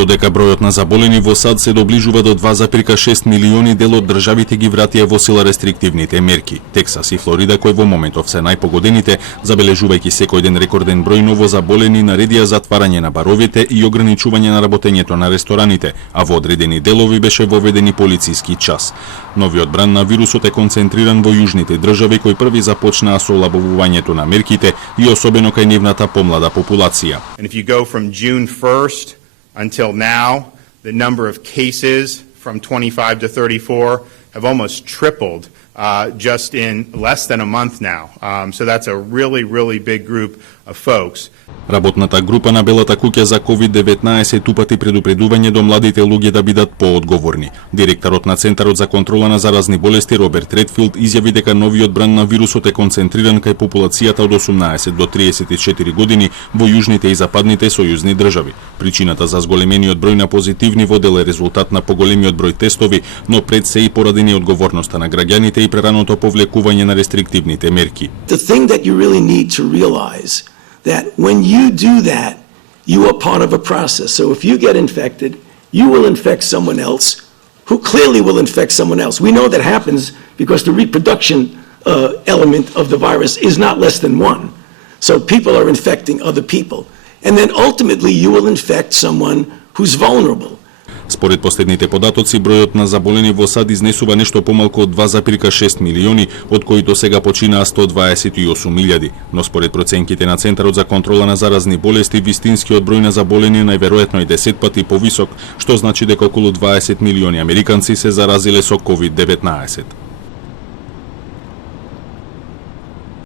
Додека бројот на заболени во САД се доближува до 2,6 милиони, дел од државите ги вратија во сила рестриктивните мерки. Тексас и Флорида, кои во моментов се најпогодените, забележувајќи секој ден рекорден број ново заболени, наредија затварање на баровите и ограничување на работењето на рестораните, а во одредени делови беше воведен и полициски час. Новиот бран на вирусот е концентриран во јужните држави, кои први започнаа со олабавувањето на мерките и особено кај нивната помлада популација. And if you go from June 1st until now, the number of cases from 25 to 34 have almost tripled just in less than a month now. So that's a really big group of folks. Работната група на Белата куќа за COVID-19 упати предупредување до младите луѓе да бидат поодговорни. Директорот на Центарот за контрола на заразни болести Роберт Редфилд изјави дека новиот бран на вирусот е концентриран кај популацијата од 18 до 34 години во јужните и западните сојузни држави. Причината за зголемениот број на позитивни во дел е резултат на поголемиот број тестови, но пред се и поради неодговорноста на граѓаните и прераното повлекување на рестриктивните мерки. The thing that you really need to realize that when you do that, you are part of a process. So if you get infected, you will infect someone else who clearly will infect someone else. We know that happens because the reproduction element of the virus is not less than one. So people are infecting other people. And then ultimately you will infect someone who's vulnerable. Според последните податоци, бројот на заболени во САД изнесува нешто помалку од 2,6 милиони, од кои до сега починаа 128.000. Но според проценките на Центарот за контрола на заразни болести, вистинскиот број на заболени најверојатно е 10 пати повисок, што значи дека околу 20 милиони американци се заразиле со COVID-19.